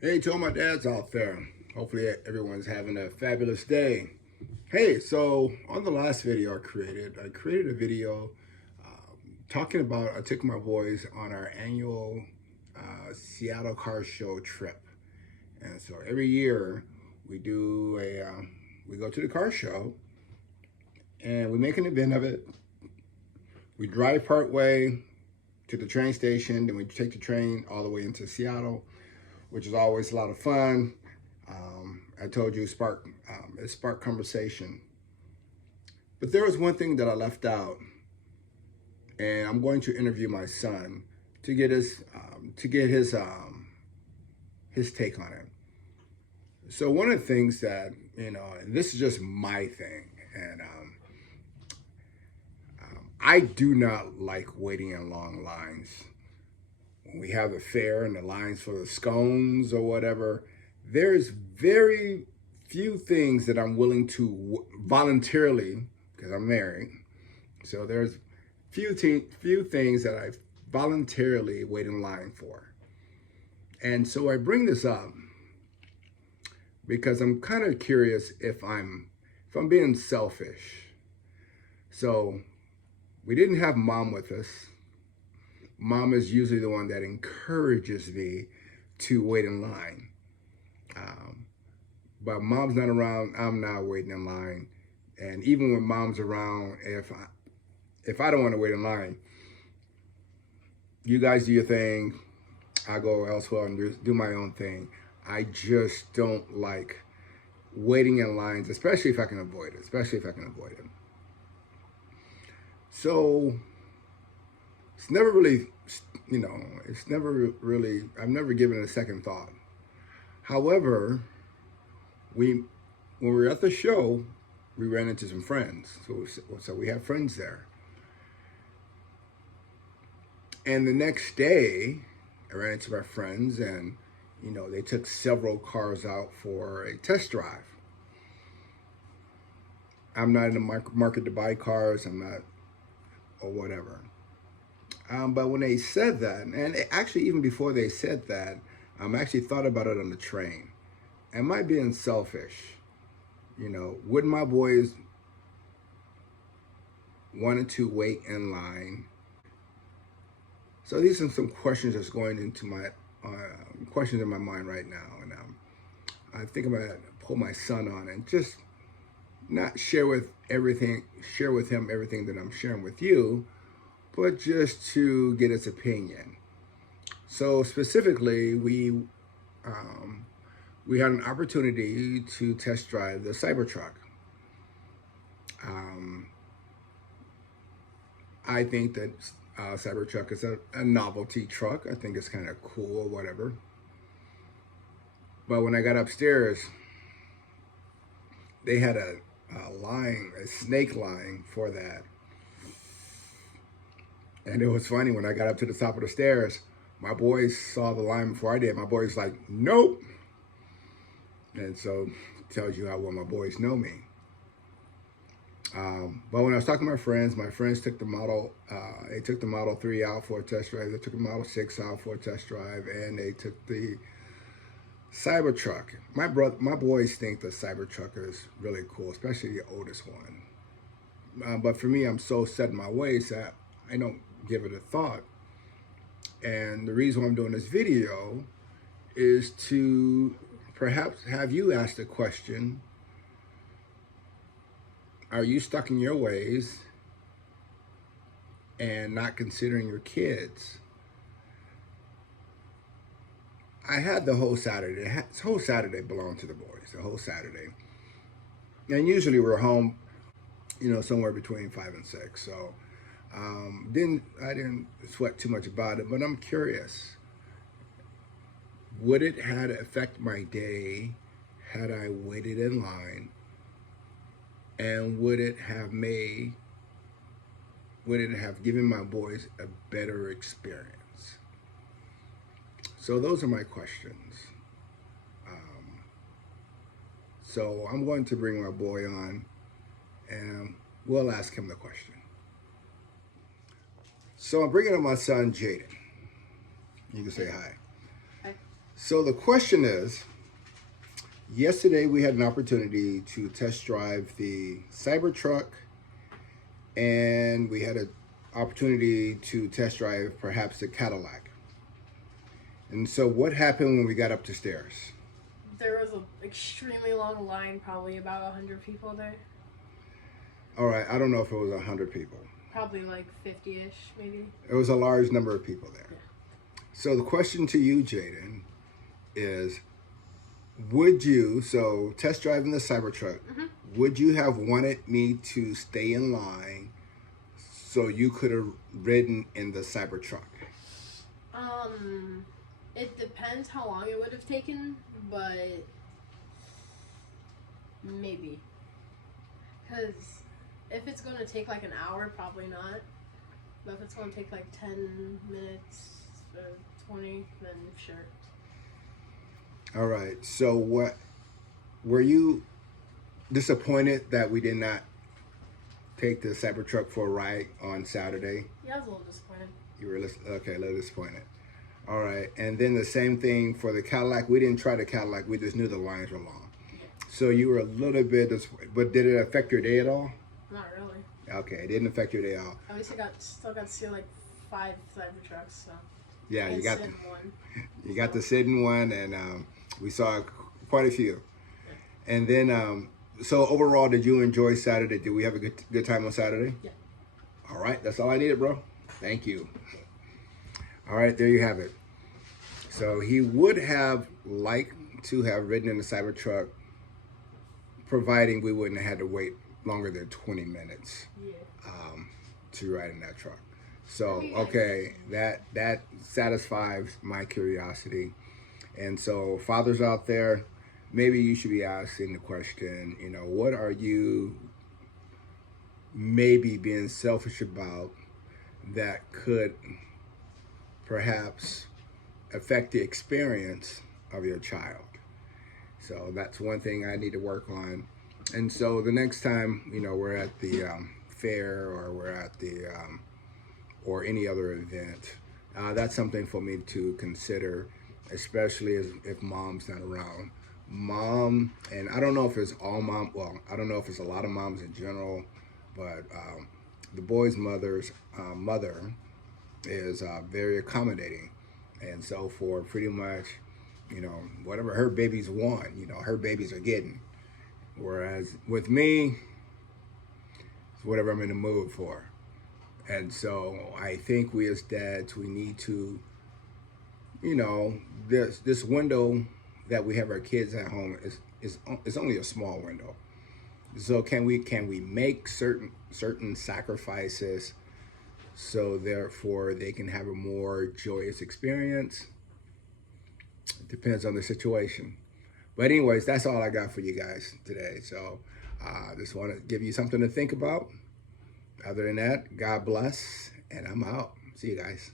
Hey to all my dads out there. Hopefully everyone's having a fabulous day. Hey, so on the last video I created a video talking about, I took my boys on our annual Seattle Car Show trip. And so every year we go to the car show and we make an event of it. We drive part way to the train station, then we take the train all the way into Seattle, which is always a lot of fun. I told you it sparked conversation. But there was one thing that I left out, and I'm going to interview my son to get his take on it. So one of the things that and this is just my thing, and I do not like waiting in long lines. When we have the fair and the lines for the scones or whatever, there's very few things that I'm willing to voluntarily, because I'm married. So there's few things that I voluntarily wait in line for. And so I bring this up because I'm kind of curious if I'm being selfish. So we didn't have mom with us. Mom is usually the one that encourages me to wait in line. Um, but mom's not around, I'm not waiting in line. And even when mom's around, if I don't want to wait in line, you guys do your thing. I go elsewhere and do my own thing. I just don't like waiting in lines, especially if I can avoid it. Especially if I can avoid it. So it's never really, it's never really. I've never given it a second thought. However, when we were at the show, we ran into some friends. So we have friends there. And the next day, I ran into my friends, and they took several cars out for a test drive. I'm not in the market to buy cars. I'm not, or whatever. But when they said that, and actually even before they said that, I actually thought about it on the train. Am I being selfish? Would my boys wanted to wait in line? So these are some questions that's going into my questions in my mind right now, and I think I'm gonna pull my son on and just not share with him everything that I'm sharing with you, but just to get his opinion. So specifically, we had an opportunity to test drive the Cybertruck. Um, I think that Cybertruck is a novelty truck. I think it's kind of cool or whatever. But when I got upstairs, they had a snake line for that. And it was funny when I got up to the top of the stairs, my boys saw the line before I did. My boys like, nope. And so it tells you how well my boys know me. But when I was talking to my friends took the they took the Model 3 out for a test drive. They took the Model 6 out for a test drive, and they took the Cybertruck. My boys think the Cybertruck is really cool, especially the oldest one. But for me, I'm so set in my ways that I don't give it a thought. And the reason why I'm doing this video is to perhaps have you ask the question, are you stuck in your ways and not considering your kids? I had the whole Saturday. The whole Saturday belonged to the boys. The whole Saturday, and usually we're home, somewhere between 5 and 6. So I didn't sweat too much about it. But I'm curious: would it had affect my day had I waited in line, and would it have given my boys a better experience? So those are my questions. Um, so I'm going to bring my boy on, and we'll ask him the question. So I'm bringing up my son, Jaden. You can say hi. Hi. So the question is, yesterday we had an opportunity to test drive the Cybertruck, and we had an opportunity to test drive perhaps the Cadillac. And so what happened when we got up the stairs? There was an extremely long line, probably about 100 people there. All right, I don't know if it was 100 people. Probably like 50-ish, maybe. It was a large number of people there. Yeah. So the question to you, Jaden, is would you, so test driving the Cybertruck, would you have wanted me to stay in line so you could have ridden in the Cybertruck? It depends how long it would have taken, but maybe. Because if it's going to take like an hour, probably not. But if it's going to take like 10 minutes or 20, then sure. All right. So what were you disappointed that we did not take the Cybertruck for a ride on Saturday? Yeah, I was a little disappointed. You were okay, a little disappointed. All right. And then the same thing for the Cadillac. We didn't try the Cadillac. We just knew the lines were long. So you were a little bit disappointed. But did it affect your day at all? Not really. Okay, it didn't affect your day at all. At least I still got to see like 5 Cybertrucks. So. Yeah, And you got sit in one. you got to sit in one, and we saw quite a few. And then, so overall, did you enjoy Saturday? Did we have a good time on Saturday? Yeah. All right, that's all I needed, bro. Thank you. All right, there you have it. So he would have liked to have ridden in the Cybertruck, providing we wouldn't have had to wait longer than 20 minutes Yeah. to ride in that truck. So okay, that satisfies my curiosity. And so fathers out there, maybe you should be asking the question, you know, what are you maybe being selfish about that could perhaps affect the experience of your child? So that's one thing I need to work on. And so the next time, you know, we're at the fair, or we're at the or any other event, that's something for me to consider, especially if mom's not around. Mom, and I don't know if it's all mom, well, I don't know if it's a lot of moms in general, but the boy's mother is very accommodating. And so for pretty much, you know, whatever her babies want, you know, her babies are getting. Whereas with me, it's whatever I'm in the mood for. And so I think we as dads, we need to, you know, this window that we have our kids at home is only a small window. So can we make certain sacrifices so therefore they can have a more joyous experience? It depends on the situation. But anyways, that's all I got for you guys today. So just want to give you something to think about. Other than that, God bless, and I'm out. See you guys.